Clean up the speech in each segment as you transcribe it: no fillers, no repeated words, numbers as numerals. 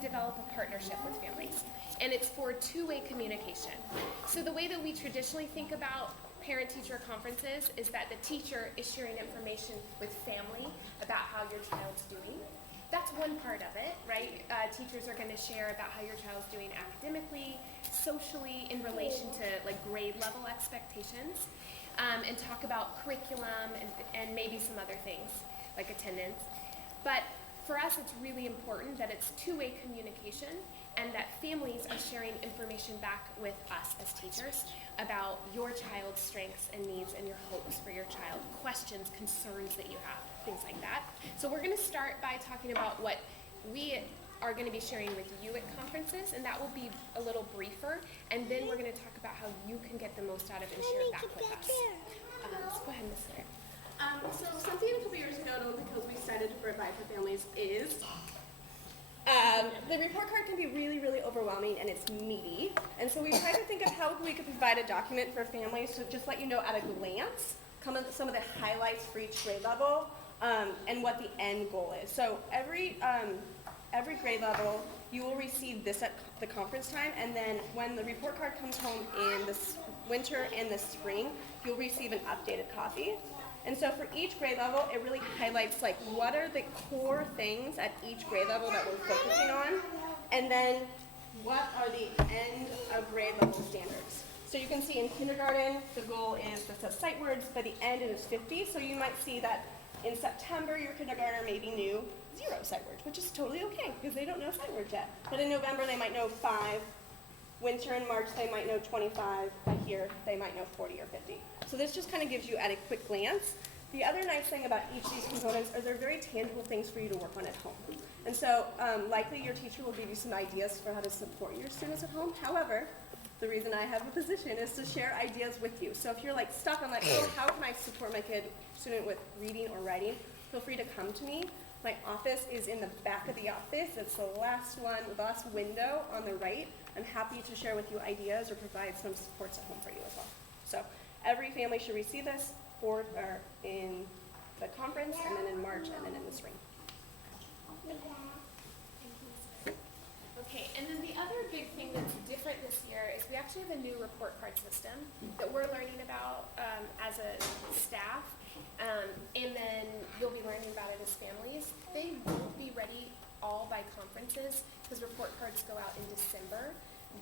develop a partnership with families. And it's for two-way communication. So the way that we traditionally think about parent-teacher conferences is that the teacher is sharing information with family about how your child's doing. That's one part of it, right? Teachers are going to share about how your child's doing academically, socially, in relation to like grade level expectations, and talk about curriculum and maybe some other things like attendance. But for us, it's really important that it's two-way communication and that families are sharing information back with us as teachers about your child's strengths and needs and your hopes for your child, questions, concerns that you have, things like that. So we're going to start by talking about what we are going to be sharing with you at conferences, and that will be a little briefer, and then we're going to talk about how you can get the most out of it and share it back with us. So go ahead, Ms. Claire. So something a couple years ago, because we started to provide for families, is the report card can be really, really overwhelming and it's meaty. And so we tried to think of how we could provide a document for families to just let you know at a glance some of the highlights for each grade level and what the end goal is. So every grade level, you will receive this at the conference time, and then when the report card comes home in the winter and the spring, you'll receive an updated copy. And so for each grade level, it really highlights like what are the core things at each grade level that we're focusing on, and then what are the end of grade level standards. So you can see in kindergarten, the goal is to set sight words, by the end it is 50, so you might see that in September, your kindergartner maybe knew 0 sight words, which is totally okay, because they don't know sight words yet. But in November, they might know 5. Winter and March, they might know 25. By here, they might know 40 or 50. So this just kind of gives you at a quick glance. The other nice thing about each of these components is they're very tangible things for you to work on at home. And so likely your teacher will give you some ideas for how to support your students at home. However, the reason I have a position is to share ideas with you. So if you're like stuck on like, oh, how can I support my student with reading or writing, feel free to come to me. My office is in the back of the office. It's the last window on the right. I'm happy to share with you ideas or provide some supports at home for you as well. So every family should receive this in the conference, and then in March, and then in the spring. Okay, and then the other big thing that's different this year is we actually have a new report card system that we're learning about as a staff, and then you'll be learning about it as families. They won't be ready all by conferences because report cards go out in December,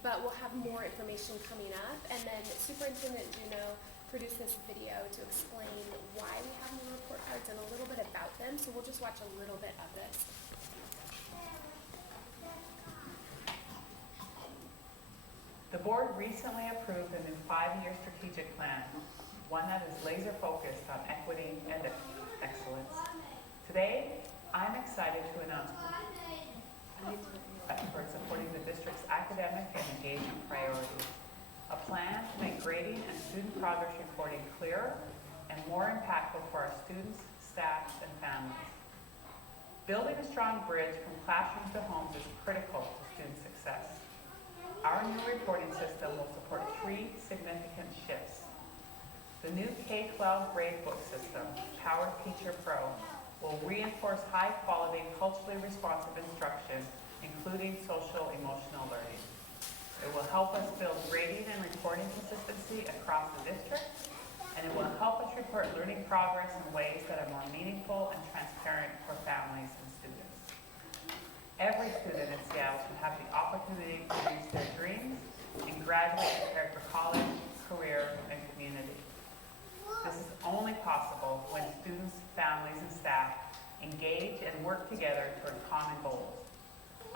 but we'll have more information coming up, and then Superintendent Juno produced this video to explain why we have new report cards and a little bit about them, so we'll just watch a little bit of this. The board recently approved a new 5-year strategic plan, one that is laser focused on equity and excellence. Today, I'm excited to announce for supporting the district's academic and engagement priorities. A plan to make grading and student progress reporting clearer and more impactful for our students, staff, and families. Building a strong bridge from classrooms to homes is critical to student success. Our new reporting system will support 3 significant shifts. The new K-12 gradebook system, Powered Teacher Pro, will reinforce high-quality, culturally responsive instruction, including social-emotional learning. It will help us build grading and reporting consistency across the district, and it will help us report learning progress in ways that are more meaningful and transparent for families and students. Every student in Seattle should have the opportunity to reach their dreams and graduate prepared for college, career, and community. This is only possible when students, families, and staff engage and work together toward common goals.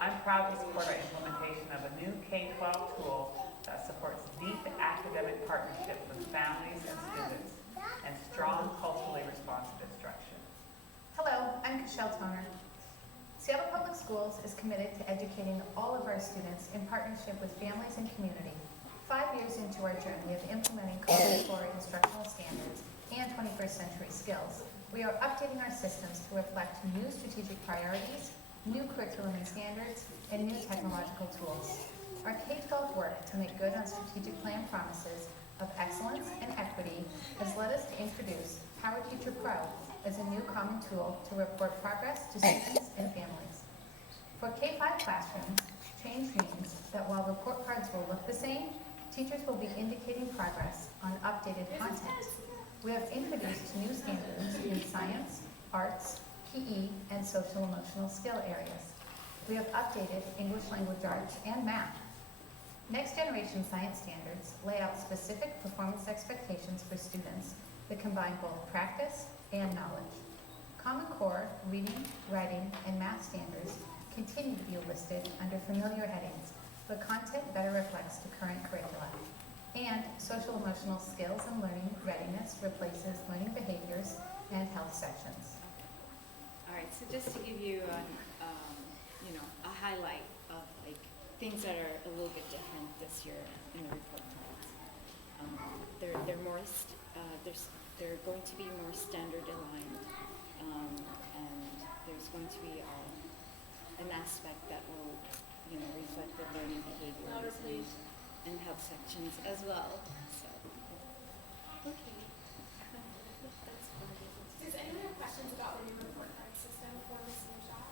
I'm proud to support our implementation of a new K-12 tool that supports deep academic partnership with families and students and strong culturally responsive instruction. Hello, I'm Cashel Toner. Seattle Public Schools is committed to educating all of our students in partnership with families and community. 5 years into our journey of implementing compensatory instructional standards and 21st century skills, we are updating our systems to reflect new strategic priorities, new curriculum and standards, and new technological tools. Our K-12 work to make good on strategic plan promises of excellence and equity has led us to introduce Power Teacher Pro as a new common tool to report progress to students and families. For K-5 classrooms, change means that while report cards will look the same, teachers will be indicating progress on updated content. We have introduced new standards in science, arts, PE, and social emotional skill areas. We have updated English language arts and math. Next generation science standards lay out specific performance expectations for students that combine both practice and knowledge. Common Core reading, writing, and math standards continue to be listed under familiar headings, but content better reflects the current curricula. And social emotional skills and learning readiness replaces learning behaviors and health sections. All right, so just to give you a highlight of like things that are a little bit different this year in the report cards. They're more they're going to be more standard aligned, and there's going to be an aspect that will reflect the learning behaviors and health sections as well. So, okay. Does anyone have questions about the new report card system for Ms. Nujat?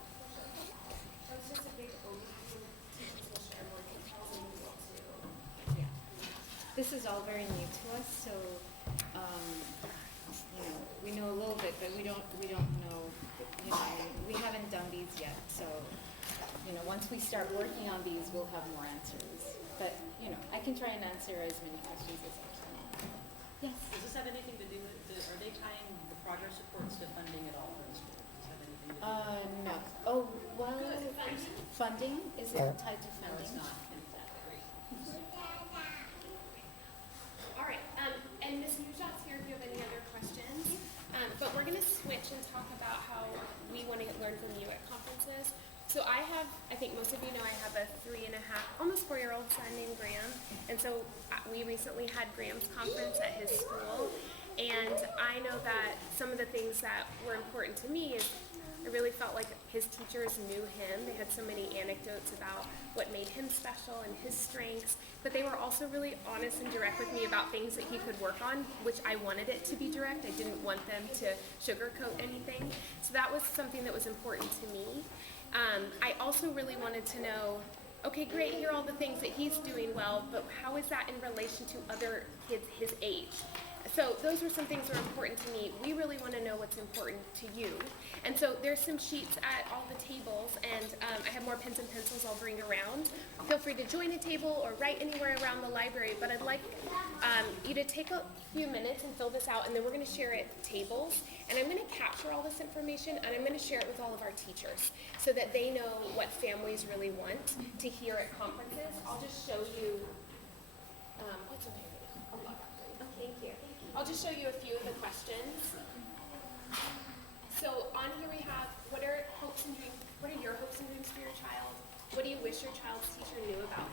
That was just a big overview. Teachers will share more details and we will too. Yeah. This is all very new to us, so we know a little bit, but we don't know. We haven't done these yet, so once we start working on these, we'll have more answers. But I can try and answer as many questions as I can. Yes. Does this have anything to do with are they tying the progress reports to funding at all for the school? Does this have anything to do with No. Oh, well, Good. funding? Is it tied to No, funding? it's not. Great. All right, and Ms. Nujat's here if you have any other questions. But we're going to switch and talk about how we want to learn from you at conferences. So I think most of you know I have a 3.5, almost 4-year-old son named Graham. And so we recently had Graham's conference at his school. And I know that some of the things that were important to me is I really felt like his teachers knew him. They had so many anecdotes about what made him special and his strengths, but they were also really honest and direct with me about things that he could work on, which I wanted it to be direct. I didn't want them to sugarcoat anything. So that was something that was important to me. I also really wanted to know, okay, great, here are all the things that he's doing well, but how is that in relation to other kids his age? So those were some things that are important to me. We really want to know what's important to you. And so there's some sheets at all the tables, and I have more pens and pencils I'll bring around. Feel free to join a table or write anywhere around the library, but I'd like you to take a few minutes and fill this out, and then we're going to share it at tables. And I'm going to capture all this information, and I'm going to share it with all of our teachers so that they know what families really want to hear at conferences. I'll just show you, what's in here? Thank you. I'll just show you a few of the questions. So on here we have, what are your hopes and dreams for your child? What do you wish your child's teacher knew about